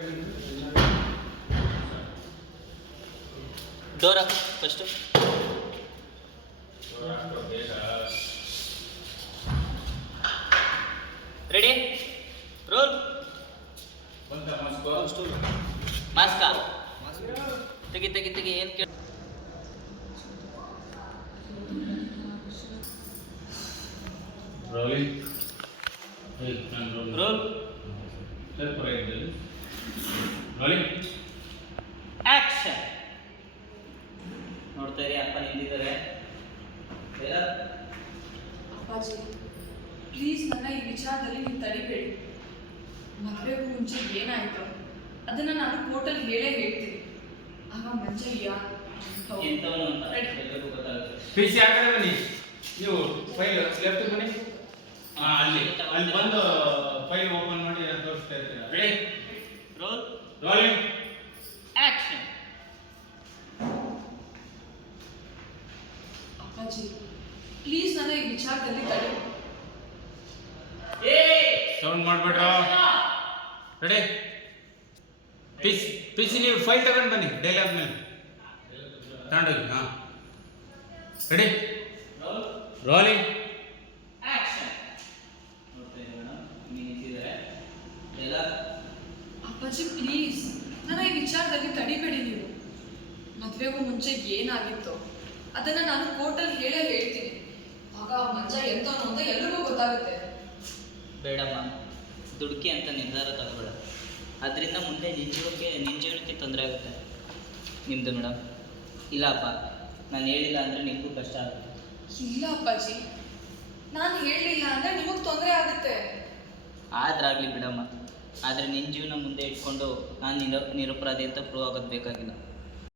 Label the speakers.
Speaker 1: Door ಹಾಕು first. Ready, roll. Mask ತೆಗಿ ತೆಗಿ ತೆಗಿ. ಏನು ಕೇಳ
Speaker 2: ರೋಲಿಂಗ್
Speaker 1: ರೋಲ್.
Speaker 2: Rolling
Speaker 1: action. ನೋಡ್ತಾ ಇರಿ, ಅಪ್ಪ ನಿಂತಿದ್ದಾರೆ.
Speaker 3: ಅಪ್ಪಾಜಿ ಪ್ಲೀಸ್ ನನ್ನ ಈ ವಿಚಾರದಲ್ಲಿ ನೀವು ತಡಿಬೇಡಿ. ಮದುವೆಗೂ ಮುಂಚೆ ಏನಾಯ್ತು ಅದನ್ನು ನಾನು ಕೋರ್ಟಲ್ಲಿ ಹೇಳ್ತೀನಿ. ಆಗ ಮಂಜಯ್ಯ
Speaker 1: ಎಂಥವನು ಅಂತ ಎಲ್ಲರಿಗೂ ಗೊತ್ತಾಗುತ್ತೆ.
Speaker 2: ಫೀಸ್ ಯಾವ ಕಡೆ ಬನ್ನಿ, ನೀವು ಫೈಲ್ ಲೆಫ್ಟ್ ಬನ್ನಿ. ಅಲ್ಲಿ ಅಲ್ಲಿ ಬಂದು ಫೈಲ್ ಓಪನ್ ಮಾಡಿ ತೋರಿಸ್ತಾ ಇರ್ತೀರಾ. Ready,
Speaker 1: roll,
Speaker 2: rolling
Speaker 1: action.
Speaker 3: ಅಪ್ಪಾಜಿ ಪ್ಲೀಸ್ ನನ್ನ ಈ ವಿಚಾರದಲ್ಲಿ ತಡಿ.
Speaker 2: ಸೌಂಡ್ ಮಾಡ್ಬೇಡ್ರ. ರೆಡಿ, ಪೀಸ್ ಪೀಸಿ ನೀವು ಫೈಲ್ ತಗೊಂಡು ಬನ್ನಿ. ಡೈಲಿ ಆದ್ಮೇಲೆ ತಗೊಂಡೋಗಿ. ಹಾಂ ರೆಡಿ,
Speaker 1: ರೋಲ್,
Speaker 2: ರೋಲಿಂಗ್
Speaker 1: ಆಕ್ಷನ್. ನೋಡ್ತಾ ಇರಿ ಮೇಡಮ್, ನಿಂತಿದ್ದಾರೆ ಎಲ್ಲ.
Speaker 3: ಅಪ್ಪಾಜಿ ಪ್ಲೀಸ್ ನನ್ನ ಈ ವಿಚಾರದಲ್ಲಿ ತಡಿಬೇಡಿ. ನೀವು ಮದುವೆಗೂ ಮುಂಚೆ ಏನಾಗಿತ್ತು ಅದನ್ನು ನಾನು ಕೋರ್ಟಲ್ಲಿ ಹೇಳ್ತೀನಿ. ಆಗ ಮಂಜ ಎಂತವನು ಅಂತ ಎಲ್ರಿಗೂ ಗೊತ್ತಾಗುತ್ತೆ.
Speaker 1: ಬೇಡಮ್ಮ, ದುಡುಕಿ ಅಂತ ನಿರ್ಧಾರ ತಗೋಬೇಡ. ಅದರಿಂದ ಮುಂದೆ ನಿನ್ನ ಜೀವನಕ್ಕೆ ತೊಂದರೆ ಆಗುತ್ತೆ ನಿಮ್ಮದು ಮೇಡಮ್. ಇಲ್ಲಪ್ಪ, ನಾನು ಹೇಳಿಲ್ಲ ಅಂದರೆ ನಿಮಗೂ ಕಷ್ಟ ಆಗುತ್ತೆ.
Speaker 3: ಇಲ್ಲ ಅಪ್ಪಾಜಿ, ನಾನು ಹೇಳಲಿಲ್ಲ ಅಂದರೆ ನಿಮಗೆ ತೊಂದರೆ ಆಗುತ್ತೆ.
Speaker 1: ಆದ್ರಾಗಲಿ ಬಿಡಮ್ಮ, ಆದರೆ ನಿನ್ನ ಜೀವನ ಮುಂದೆ ಇಟ್ಕೊಂಡು ನಾನು ನಿರಪರಾಧಿ ಅಂತ ಪ್ರೂವ್ ಆಗೋದು ಬೇಕಾಗಿಲ್ಲ.